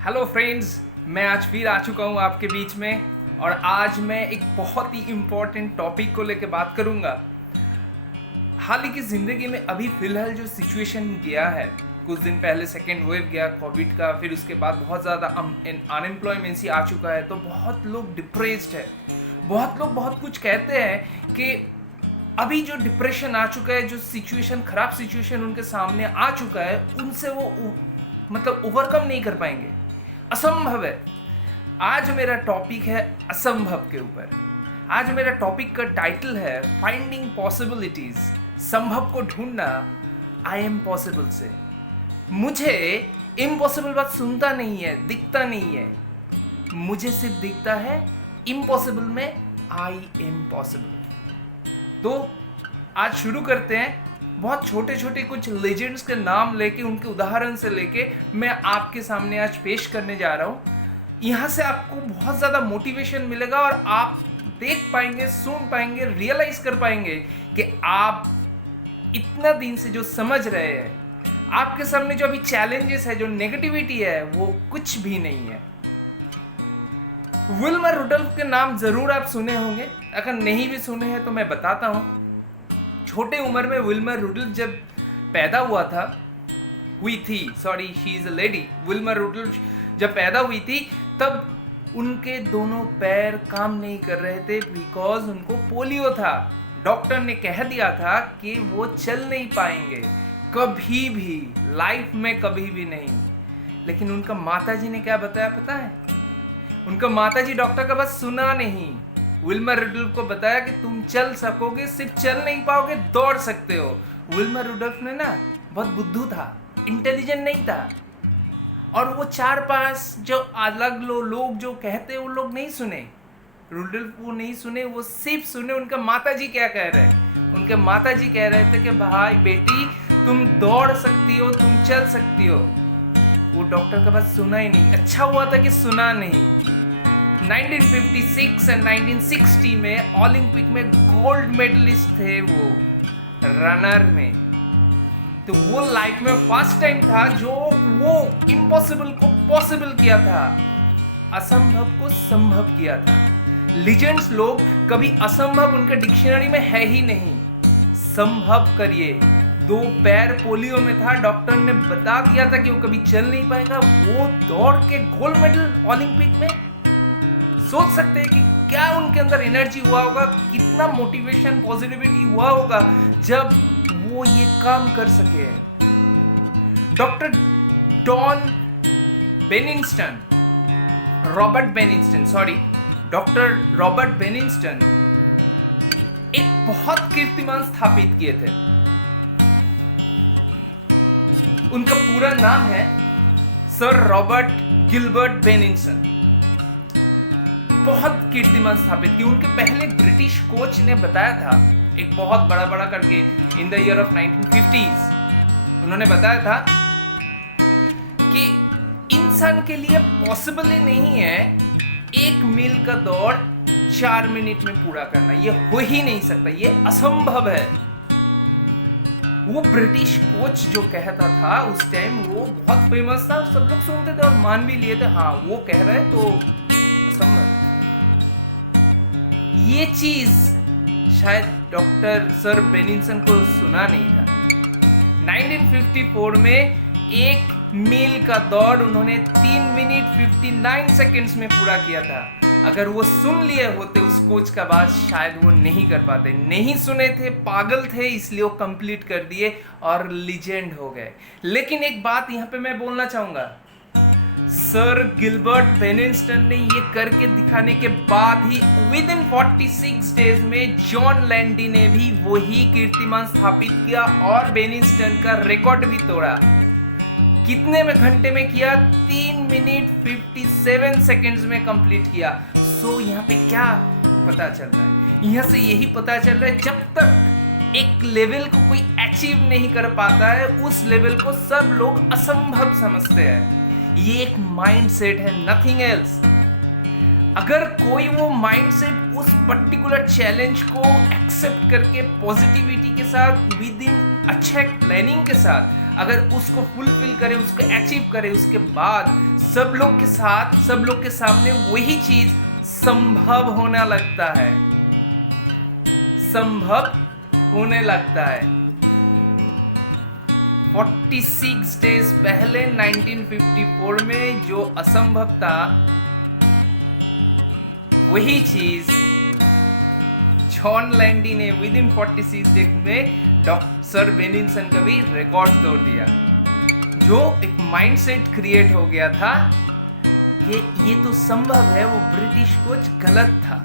Hello friends, मैं आज फिर आ चुका हूँ आपके बीच में और आज मैं एक बहुत ही इम्पोर्टेंट टॉपिक को लेकर बात करूँगा। हाल ही की ज़िंदगी में अभी फ़िलहाल जो सिचुएशन गया है, कुछ दिन पहले सेकेंड वेव गया कोविड का, फिर उसके बाद बहुत ज़्यादा अनएम्प्लॉयमेंसी आ चुका है, तो बहुत लोग डिप्रेस्ड है। बहुत लोग बहुत कुछ कहते हैं कि अभी जो डिप्रेशन आ चुका है, जो सिचुएशन ख़राब सिचुएशन उनके सामने आ चुका है, उनसे वो मतलब ओवरकम नहीं कर पाएंगे, असंभव है। आज मेरा टॉपिक है असंभव के ऊपर। आज मेरा टॉपिक का टाइटल है फाइंडिंग पॉसिबिलिटीज, संभव को ढूंढना आई एम पॉसिबल से। मुझे इम्पॉसिबल बात सुनता नहीं है, दिखता नहीं है, मुझे सिर्फ दिखता है इम्पॉसिबल में आई एम पॉसिबल। तो आज शुरू करते हैं। बहुत छोटे छोटे कुछ लेजेंड्स के नाम लेके, उनके उदाहरण से लेके मैं आपके सामने आज पेश करने जा रहा हूँ। यहाँ से आपको बहुत ज़्यादा मोटिवेशन मिलेगा और आप देख पाएंगे, सुन पाएंगे, रियलाइज कर पाएंगे कि आप इतना दिन से जो समझ रहे हैं, आपके सामने जो अभी चैलेंजेस है, जो नेगेटिविटी है, वो कुछ भी नहीं है। विल्मर रुडोल्फ के नाम जरूर आप सुने होंगे, अगर नहीं भी सुने हैं तो मैं बताता हूँ। छोटे उम्र में विल्मर रुडोल्फ जब पैदा she is a lady. Wilma Rudolph जब पैदा हुई थी तब उनके दोनों पैर काम नहीं कर रहे थे बिकॉज उनको पोलियो था। डॉक्टर ने कह दिया था कि वो चल नहीं पाएंगे कभी भी, लाइफ में कभी भी नहीं। लेकिन उनका माताजी ने क्या बताया पता है? उनका माताजी डॉक्टर का बात सुना नहीं, विल्मर रुडोल्फ को बताया कि तुम चल सकोगे, सिर्फ चल नहीं पाओगे, दौड़ सकते हो। विल्मर रुडोल्फ ने ना बहुत बुद्धू था, इंटेलिजेंट नहीं था, और वो 4-5 जो अलग लोग जो कहते वो लोग नहीं सुने। रुडोल्फ वो नहीं सुने, वो सिर्फ सुने उनका माताजी क्या कह रहे हैं। उनके माताजी कह रहे थे कि भाई बेटी तुम दौड़ सकती हो, तुम चल सकती हो। वो डॉक्टर का बात सुना ही नहीं। अच्छा हुआ था कि सुना नहीं। 1956 और 1960 में ओलंपिक में गोल्ड मेडलिस्ट थे वो, रनर में। तो वो लाइफ में फर्स्ट टाइम था जो वो इम्पॉसिबल को पॉसिबल किया था, असंभव को संभव किया था। लीजेंड्स लोग कभी असंभव उनके डिक्शनरी में है ही नहीं। संभव करिए। 2 पैर पोलियो में था, डॉक्टर ने बता दिया था कि वो कभी चल नहीं पाएगा, वो दौड़ के गोल्ड मेडल ओलंपिक में। सोच सकते हैं कि क्या उनके अंदर एनर्जी हुआ होगा, कितना मोटिवेशन, पॉजिटिविटी हुआ होगा जब वो ये काम कर सके। डॉक्टर डॉक्टर रॉबर्ट बेनिंगटन एक बहुत कीर्तिमान स्थापित किए थे। उनका पूरा नाम है सर रॉबर्ट गिलबर्ट बेनिंगटन। बहुत कीर्तिमान स्थापित की। उनके पहले ब्रिटिश कोच ने बताया था, एक बहुत बड़ा करके, in the year of 1950s उन्होंने बताया था कि इंसान के लिए पॉसिबल ही नहीं है 1 मील का दौड़ 4 मिनट में पूरा करना। ये हो ही नहीं सकता, ये असंभव है। वो ब्रिटिश कोच जो कहता था उस टाइम, वो बहुत फेमस था, सब लोग सुनते थे और मान भी लिए थे, हाँ वो कह रहे तो असंभव है। ये चीज शायद डॉक्टर सर बेनिंगटन को सुना नहीं था। 1954 में 1 मील का दौड़ उन्होंने 3 मिनट 59 सेकंड्स में पूरा किया था। अगर वो सुन लिए होते उस कोच का बात, शायद वो नहीं कर पाते। नहीं सुने थे, पागल थे, इसलिए वो कंप्लीट कर दिए और लीजेंड हो गए। लेकिन एक बात यहाँ पे मैं बोलना चाहूंगा, सर गिलबर्ट बेनिंगटन ने ये करके दिखाने के बाद ही विद इन 46 डेज में जॉन लैंडी ने भी वही कीर्तिमान स्थापित किया और बेनिंगटन का रिकॉर्ड भी तोड़ा। कितने में घंटे में किया? 3 मिनट 57 सेकंड्स में कंप्लीट किया। सो यहाँ पे क्या पता चल रहा है? यहाँ से यही पता चल रहा है, जब तक एक लेवल को कोई अचीव नहीं कर पाता है, उस लेवल को सब लोग असंभव समझते हैं। ये एक माइंडसेट है, नथिंग एल्स। अगर कोई वो माइंडसेट उस पर्टिकुलर चैलेंज को एक्सेप्ट करके पॉजिटिविटी के साथ, विद इन अच्छा प्लानिंग के साथ अगर उसको फुलफिल करे, उसको अचीव करे, उसके बाद सब लोग के साथ, सब लोग के सामने वही चीज संभव होने लगता है, संभव होने लगता है। 46 डेज पहले 1954 में जो असंभव था, वही चीज जॉन लैंडी ने विद इन 46 डेज में डॉक्टर सर बेनिसन का भी रिकॉर्ड तोड़ दिया। जो एक माइंडसेट क्रिएट हो गया था कि ये तो संभव है, वो ब्रिटिश कोच गलत था।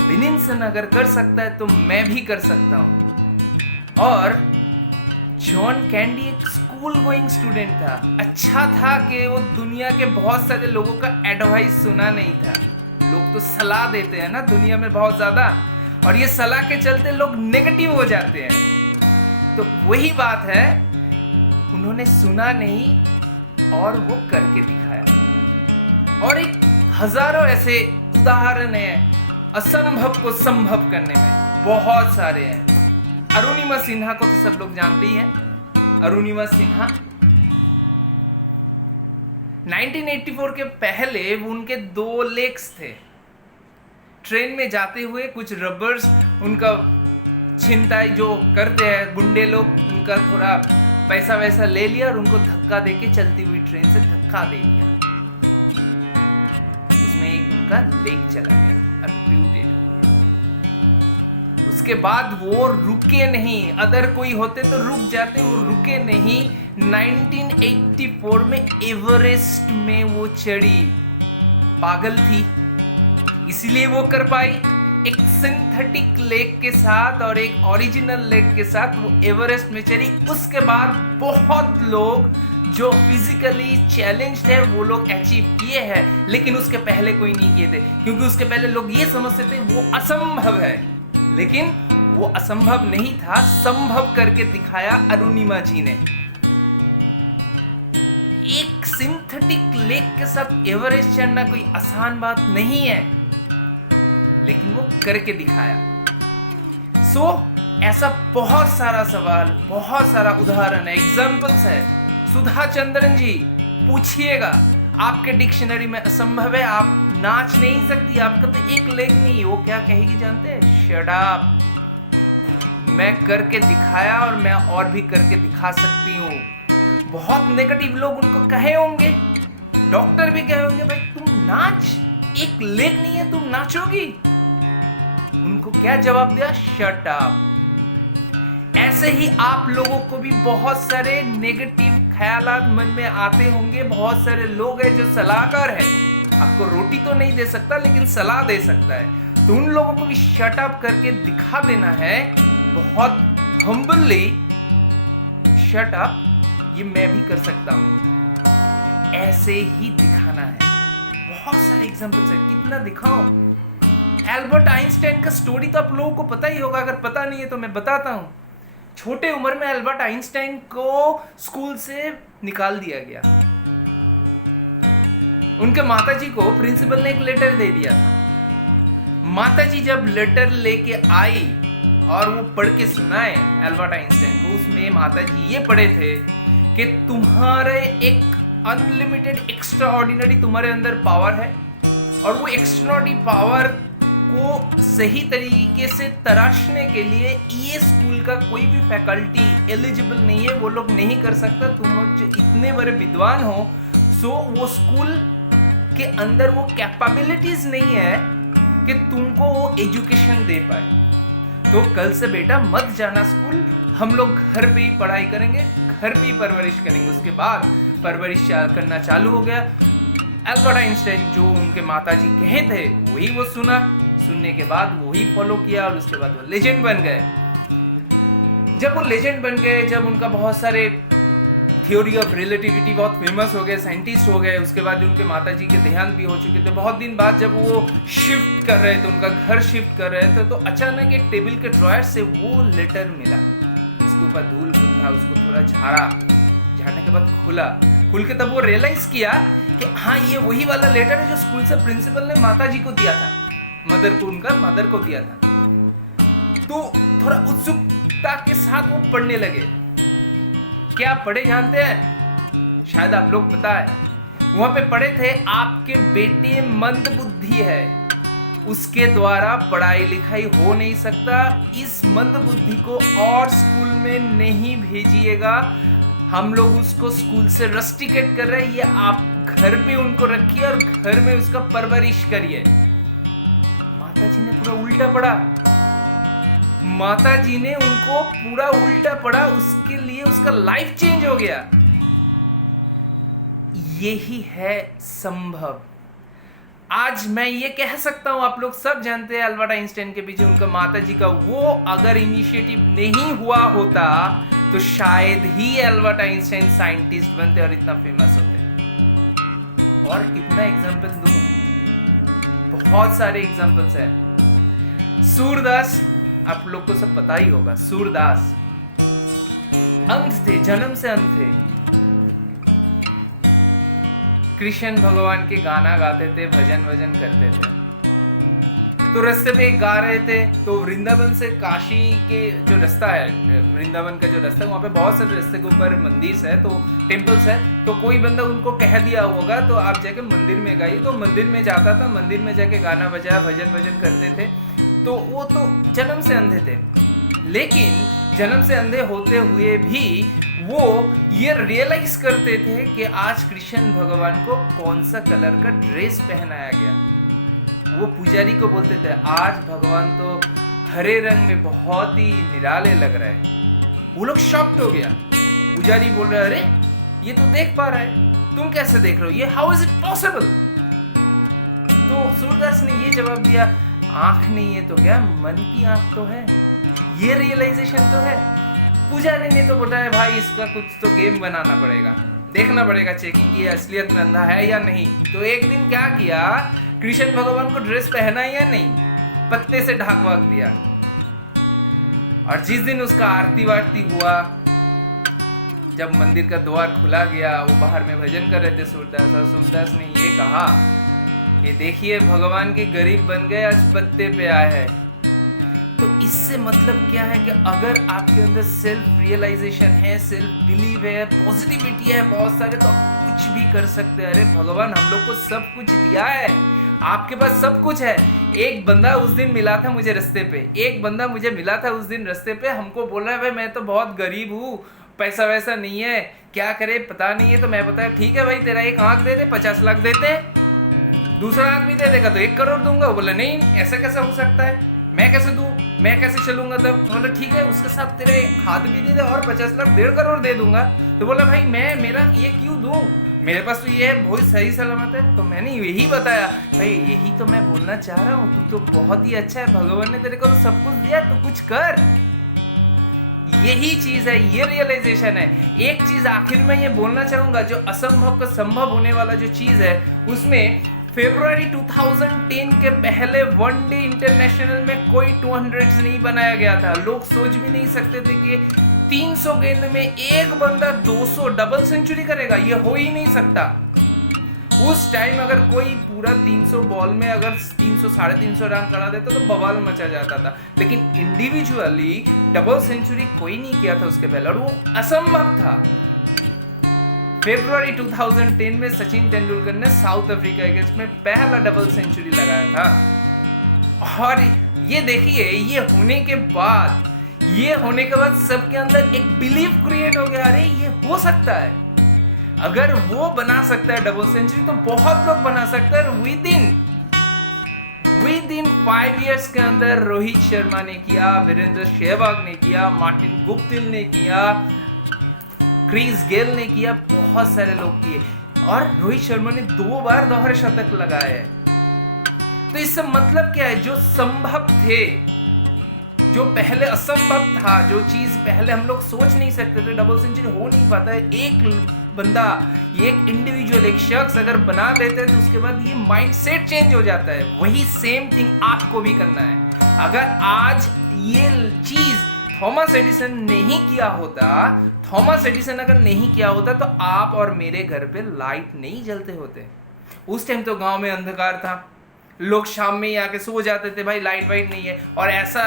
बेनिसन अगर कर सकता है तो मैं भी कर सकता हूं। और जॉन कैंडी एक स्कूल गोइंग स्टूडेंट था। अच्छा था कि वो दुनिया के बहुत सारे लोगों का एडवाइस सुना नहीं था। लोग तो सलाह देते हैं ना दुनिया में बहुत ज्यादा, और ये सलाह के चलते लोग नेगेटिव हो जाते हैं। तो वही बात है, उन्होंने सुना नहीं और वो करके दिखाया। और एक हजारों ऐसे उदाहरण हैं असंभव को संभव करने में, बहुत सारे हैं। अरुणिमा सिन्हा को तो सब लोग जानते ही हैं। अरुणिमा सिन्हा 1984 के पहले उनके 2 लेग्स थे। ट्रेन में जाते हुए कुछ रबर्स उनका छिनताई जो करते हैं गुंडे लोग, उनका थोड़ा पैसा वैसा ले लिया और उनको धक्का देके चलती हुई ट्रेन से धक्का दे दिया। उसमें एक उनका लेग चला गया, एम्प्यूटेड हो गया। उसके बाद वो रुके नहीं, अदर कोई होते तो रुक जाते, वो रुके नहीं। 1984 में एवरेस्ट में वो चढ़ी। पागल थी, इसीलिए वो कर पाई। एक सिंथेटिक लेग के साथ और एक ओरिजिनल लेग के साथ वो एवरेस्ट में चढ़ी। उसके बाद बहुत लोग जो फिजिकली चैलेंज्ड है वो लोग अचीव किए हैं, लेकिन उसके पहले कोई नहीं किए थे, क्योंकि उसके पहले लोग ये समझते थे वो असंभव है। लेकिन वो असंभव नहीं था, संभव करके दिखाया अरुणिमा जी ने। एक सिंथेटिक लेग के साथ एवरेस्ट चढ़ना कोई आसान बात नहीं है, लेकिन वो करके दिखाया। ऐसा बहुत सारा सवाल, बहुत सारा उदाहरण है, एग्जाम्पल्स है। सुधा चंद्रन जी, पूछिएगा, आपके डिक्शनरी में असंभव है, आप नाच नहीं सकती, आपका तो एक लेग नहीं, वो क्या कहेगी जानते हैं? शट अप, मैं करके दिखाया और मैं और भी करके दिखा सकती हूँ। बहुत नेगेटिव लोग उनको कहे होंगे, डॉक्टर भी कहे होंगे, भाई तुम नाच, एक लेग नहीं है, तुम नाचोगी? उनको क्या जवाब दिया? Shut up. ऐसे ही आप लोगों को भी बहुत सारे नेगेटिव ख्यालात मन में आते होंगे। बहुत सारे लोग हैं जो सलाहकार है, आपको रोटी तो नहीं दे सकता लेकिन सलाह दे सकता है, तो उन लोगों को भी शट अप करके दिखा देना है, बहुत हम्बली, शट अप, ये मैं भी कर सकता हूं, ऐसे ही दिखाना है। बहुत सारे एग्जांपल्स है, कितना दिखाऊं? एल्बर्ट आइंस्टाइन का स्टोरी तो आप लोगों को पता ही होगा, अगर पता नहीं है तो मैं बताता हूं। छोटे उम्र में एल्बर्ट आइंस्टाइन को स्कूल से निकाल दिया गया। उनके माताजी को प्रिंसिपल ने एक लेटर दे दिया था। माताजी जब लेटर लेके आई और वो पढ़ के सुनाए एल्बर्ट आइंस्टाइन को, उसमें माताजी ये पढ़े थे कि तुम्हारे एक अनलिमिटेड एक्स्ट्रा ऑर्डिनरी तुम्हारे अंदर पावर है, और वो एक्स्ट्रा ऑर्डिनरी पावर को सही तरीके से तराशने के लिए ये स्कूल का कोई भी फैकल्टी एलिजिबल नहीं है, वो लोग नहीं कर सकता। तुम जो इतने बड़े विद्वान हो, सो वो स्कूल के अंदर वो कैपेबिलिटीज नहीं है कि तुमको वो एजुकेशन दे पाए। तो कल से बेटा मत जाना स्कूल, हम लोग घर पे ही पढ़ाई करेंगे, घर पे ही परवरिश करेंगे। उसके बाद परवरिश करना चालू हो गया। एल्बर्ट आइंस्टाइन जो उनके माताजी कहे थे वही वो सुना, सुनने के बाद वही फॉलो किया, और उसके बाद वो लेजेंड बन गए। जब वो लेजेंड बन गए, जब उनका बहुत सारे थ्योरी ऑफ रिलेटिविटी बहुत फेमस हो गए, साइंटिस्ट हो गए, उसके बाद उनके माताजी के देहांत भी हो चुके थे। बहुत दिन बाद जब वो शिफ्ट कर रहे थे, उनका घर शिफ्ट कर रहे थे, तो अचानक एक टेबल के ड्रॉयर से वो लेटर मिला। उसके ऊपर धूल था, उसको थोड़ा झाड़ने के बाद खुल के तब वो रियलाइज किया कि हाँ, ये वही वाला लेटर है जो स्कूल से प्रिंसिपल ने माताजी को दिया था, मदर को दिया था। तो थोड़ा उत्सुकता के साथ वो पढ़ने लगे। क्या पढ़े जानते हैं? शायद आप लोग पता है, वहां पे पढ़े थे आपके बेटे मंद बुद्धि है, उसके द्वारा पढ़ाई लिखाई हो नहीं सकता, इस मंद बुद्धि को और स्कूल में नहीं भेजिएगा, हम लोग उसको स्कूल से रस्टिकेट कर रहे हैं, ये आप घर पे उनको रखिए और घर में उसका परवरिश करिए। माता जी ने पूरा उल्टा पढ़ा, माता जी ने उनको पूरा उल्टा पढ़ा, उसके लिए उसका लाइफ चेंज हो गया। यही है संभव। आज मैं ये कह सकता हूं, आप लोग सब जानते हैं अल्बर्ट आइंस्टाइन के पीछे उनका माता जी का वो अगर इनिशिएटिव नहीं हुआ होता तो शायद ही अल्बर्ट आइंस्टाइन साइंटिस्ट बनते और इतना फेमस होते। और कितना एग्जांपल दूं, बहुत सारे एग्जांपल्स हैं। सूरदास, आप लोग को सब पता ही होगा, सूरदास अंध थे, जन्म से अंध थे, कृष्ण भगवान के गाना गाते थे, भजन वजन करते थे। तो रास्ते पे गा रहे थे, तो वृंदावन से काशी के जो रास्ता है, वृंदावन का जो रास्ता है, वहाँ पे बहुत सारे रास्ते के ऊपर मंदिर है, तो टेम्पल्स है, तो कोई बंदा उनको कह दिया होगा तो आप जाके मंदिर में गाइए, तो मंदिर में जाता था, मंदिर में जाके गाना बजाया, भजन वजन करते थे। तो वो तो जन्म से अंधे थे, लेकिन जन्म से अंधे होते हुए भी वो ये रियलाइज करते थे कि आज कृष्ण भगवान को कौन सा कलर का ड्रेस पहनाया गया। वो पुजारी को बोलते थे आज भगवान तो हरे रंग में बहुत ही निराले लग रहा है। वो लोग शॉक्ड हो गया। पुजारी बोल रहा है अरे ये तो देख पा रहा है, तुम कैसे देख रहे हो, ये हाउ इज इट पॉसिबल। तो सूरदास ने ये जवाब दिया आंख नहीं है तो क्या, मन की आंख तो है, ये रियलाइजेशन तो है। पुजारी ने तो बताया भाई इसका कुछ तो गेम बनाना पड़ेगा, देखना पड़ेगा चेकिंग की असलियत में अंधा है या नहीं। तो एक दिन क्या किया, कृष्ण भगवान को ड्रेस पहना या नहीं, पत्ते से ढाक वाक दिया। और जिस दिन उसका आरती वारती हुआ, जब मंदिर का द्वार खुला गया, वो बाहर में भजन कर रहे थे सूरदास, और सूरदास ने ये कहा कि देखिए भगवान के गरीब बन गए, आज पत्ते पे आए हैं। तो इससे मतलब क्या है कि अगर आपके अंदर सेल्फ रियलाइजेशन है, सेल्फ बिलीव है, पॉजिटिविटी है बहुत सारे, तो आप कुछ भी कर सकते हैं। अरे भगवान हम लोग को सब कुछ दिया है, आपके पास सब कुछ है। एक बंदा उस दिन मिला था मुझे रास्ते पे, एक बंदा मुझे मिला था उस दिन रास्ते पे, हमको बोल रहा है भाई मैं तो बहुत गरीब हूँ, पैसा वैसा नहीं है, क्या करे पता नहीं है। तो मैं बताया ठीक है भाई तेरा एक आंख दे दे 50 लाख देते हैं, दूसरा आंख भी दे देगा तो 1 करोड़ दूंगा। वो बोला नहीं ऐसा कैसा हो सकता है, मैं कैसे दूं, मैं कैसे चलूंगा। तब बोला ठीक है उसके साथ तेरे हाथ भी दे दे और 50 लाख 1.5 करोड़ दे दूंगा। तो बोला भाई मैं मेरा ये क्यों दूं, मेरे पास तो ये है बहुत सही सलामत है। तो मैंने यही बताया भाई यही तो मैं बोलना चाह रहा हूँ, तू तो बहुत ही अच्छा है, भगवान ने तेरे को तो सब कुछ दिया तो कुछ कर। यही चीज है, ये रियलाइजेशन है। एक चीज आखिर में ये बोलना चाहूंगा, जो असंभव का संभव होने वाला जो चीज है, उसमें फरवरी 2010 के पहले वनडे इंटरनेशनल में कोई 200 नहीं बनाया गया था। लोग सोच भी नहीं सकते थे कि 300 गेंद में एक बंदा 200 डबल सेंचुरी करेगा, ये हो ही नहीं सकता। उस टाइम अगर कोई पूरा 300 बॉल में अगर 300 350 रन करा देता तो बवाल मचा जाता था, लेकिन इंडिविजुअली डबल सेंचुरी कोई नहीं किया था उसके पहले, और वो असंभव था। फरवरी 2010 में सचिन तेंदुलकर ने साउथ अफ्रीका के अगेंस्ट में पहला डबल सेंचुरी लगाया था। और ये देखिए ये होने के बाद सबके अंदर एक बिलीव क्रिएट हो गया, अरे ये हो सकता है। अगर वो बना सकता है डबल सेंचुरी तो बहुत लोग बना सकते हैं। विद इन 5 इयर्स के अंदर रोहित शर्मा ने किया, वीरेंद्र सहवाग ने किया, मार्टिन गुप्टिल ने किया, क्रिस गेल ने किया, बहुत सारे लोग किए, और रोहित शर्मा ने 2 बार दोहरे शतक लगाए हैं। तो इससे मतलब क्या है, जो संभव थे, जो पहले असंभव था, जो चीज पहले हम लोग सोच नहीं सकते थे, डबल सेंचुरी हो नहीं पाता है, एक बंदा, एक इंडिविजुअल, एक शख्स अगर बना लेते हैं तो उसके बाद ये माइंडसेट चेंज हो जाता है। वही सेम थिंग आपको भी करना है। अगर आज ये चीज थॉमस एडिसन नहीं किया होता, अगर नहीं किया होता तो आप और मेरे घर पे लाइट नहीं जलते होते। उस टाइम तो गांव में अंधकार था, लोग शाम में ही आके सो जाते थे, भाई लाइट वाइट नहीं है, और ऐसा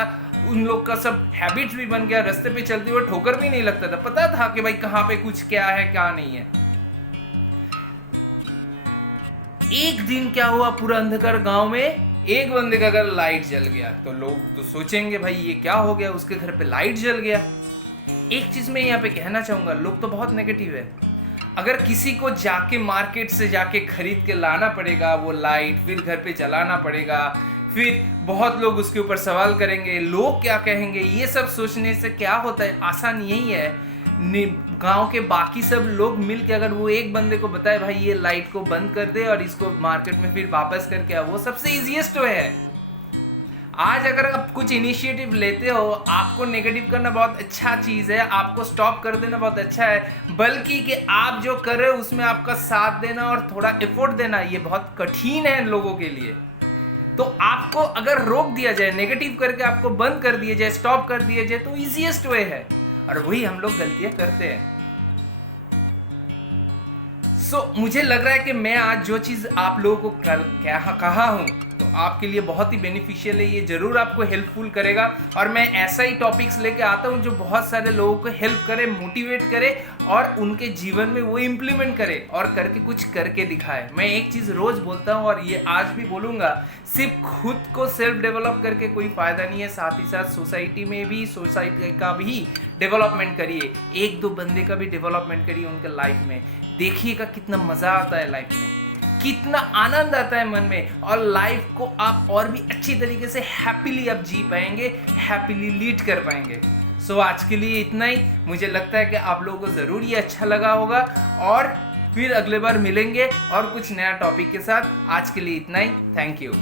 उन लोग का सब हैबिट्स भी बन गया, रास्ते पे चलते हुए ठोकर भी नहीं लगता था, पता था कि भाई कहाँ पे कुछ क्या है क्या नहीं है। एक दिन क्या हुआ, पूरा अंधकार गांव में, एक बंदे का अगर लाइट जल गया तो लोग तो सोचेंगे भाई ये क्या हो गया, उसके घर पे लाइट जल गया। एक चीज मैं यहाँ पे कहना चाहूंगा, लोग तो बहुत नेगेटिव है। अगर किसी को जाके मार्केट से जाके खरीद के लाना पड़ेगा वो लाइट, फिर घर पे जलाना पड़ेगा, फिर बहुत लोग उसके ऊपर सवाल करेंगे, लोग क्या कहेंगे, ये सब सोचने से क्या होता है, आसान यही है गांव के बाकी सब लोग मिल के अगर वो एक बंदे को बताए भाई ये लाइट को बंद कर दे और इसको मार्केट में फिर वापस करके आ, वो सबसे इजीएस्ट वे है। आज अगर आप कुछ इनिशिएटिव लेते हो, आपको नेगेटिव करना बहुत अच्छा चीज है, आपको स्टॉप कर देना बहुत अच्छा है, बल्कि कि आप जो कर रहे हो उसमें आपका साथ देना और थोड़ा एफर्ट देना ये बहुत कठिन है लोगों के लिए। तो आपको अगर रोक दिया जाए, नेगेटिव करके आपको बंद कर दिया जाए, स्टॉप कर दिया जाए, तो इजीएस्ट वे है, और वही हम लोग गलतियां करते हैं। मुझे लग रहा है कि मैं आज जो चीज आप लोगों को कहा हूं तो आपके लिए बहुत ही बेनिफिशियल है, ये जरूर आपको हेल्पफुल करेगा। और मैं ऐसा ही टॉपिक्स लेके आता हूं जो बहुत सारे लोगों को हेल्प करे, मोटिवेट करे और उनके जीवन में वो इम्प्लीमेंट करे और करके कुछ करके दिखाए। मैं एक चीज रोज बोलता हूं और ये आज भी बोलूंगा, सिर्फ खुद को सेल्फ डेवलप करके कोई फायदा नहीं है, साथ ही साथ सोसाइटी का भी डेवलपमेंट करिए, एक दो बंदे का भी डेवलपमेंट करिए उनके लाइफ में। देखिएगा कितना मजा आता है लाइफ में, कितना आनंद आता है मन में, और लाइफ को आप और भी अच्छी तरीके से हैप्पीली आप जी पाएंगे, हैप्पीली लीड कर पाएंगे। आज के लिए इतना ही। मुझे लगता है कि आप लोगों को जरूर ये अच्छा लगा होगा और फिर अगले बार मिलेंगे और कुछ नया टॉपिक के साथ। आज के लिए इतना ही। Thank you.